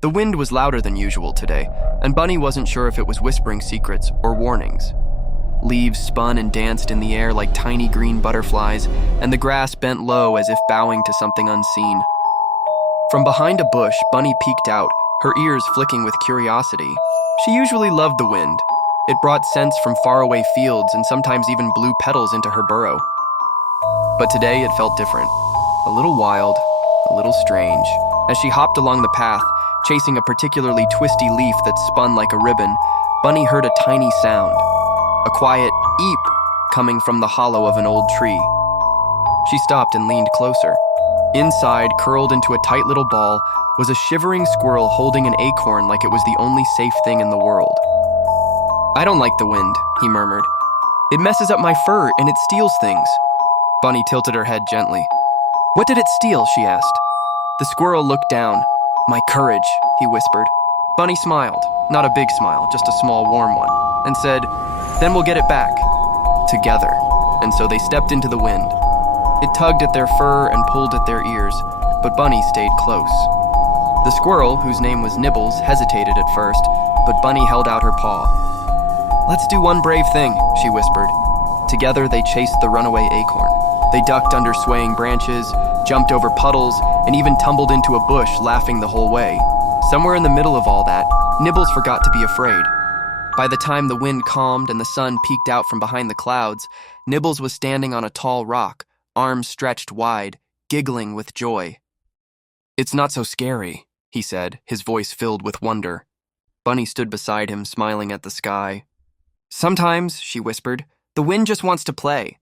The wind was louder than usual today, and Bunny wasn't sure if it was whispering secrets or warnings. Leaves spun and danced in the air like tiny green butterflies, and the grass bent low as if bowing to something unseen. From behind a bush, Bunny peeked out, her ears flicking with curiosity. She usually loved the wind. It brought scents from faraway fields and sometimes even blew petals into her burrow. But today it felt different. A little wild, a little strange. As she hopped along the path, chasing a particularly twisty leaf that spun like a ribbon, Bunny heard a tiny sound. A quiet eep coming from the hollow of an old tree. She stopped and leaned closer. Inside, curled into a tight little ball, was a shivering squirrel holding an acorn like it was the only safe thing in the world. "I don't like the wind," he murmured. "It messes up my fur and it steals things." Bunny tilted her head gently. "What did it steal?" she asked. The squirrel looked down. "My courage," he whispered. Bunny smiled, not a big smile, just a small warm one, and said, "Then we'll get it back." Together. And so they stepped into the wind. It tugged at their fur and pulled at their ears, but Bunny stayed close. The squirrel, whose name was Nibbles, hesitated at first, but Bunny held out her paw. "Let's do one brave thing," she whispered. Together they chased the runaway acorn. They ducked under swaying branches, jumped over puddles, and even tumbled into a bush, laughing the whole way. Somewhere in the middle of all that, Nibbles forgot to be afraid. By the time the wind calmed and the sun peeked out from behind the clouds, Nibbles was standing on a tall rock, arms stretched wide, giggling with joy. "It's not so scary," he said, his voice filled with wonder. Bunny stood beside him, smiling at the sky. "Sometimes," she whispered, "the wind just wants to play."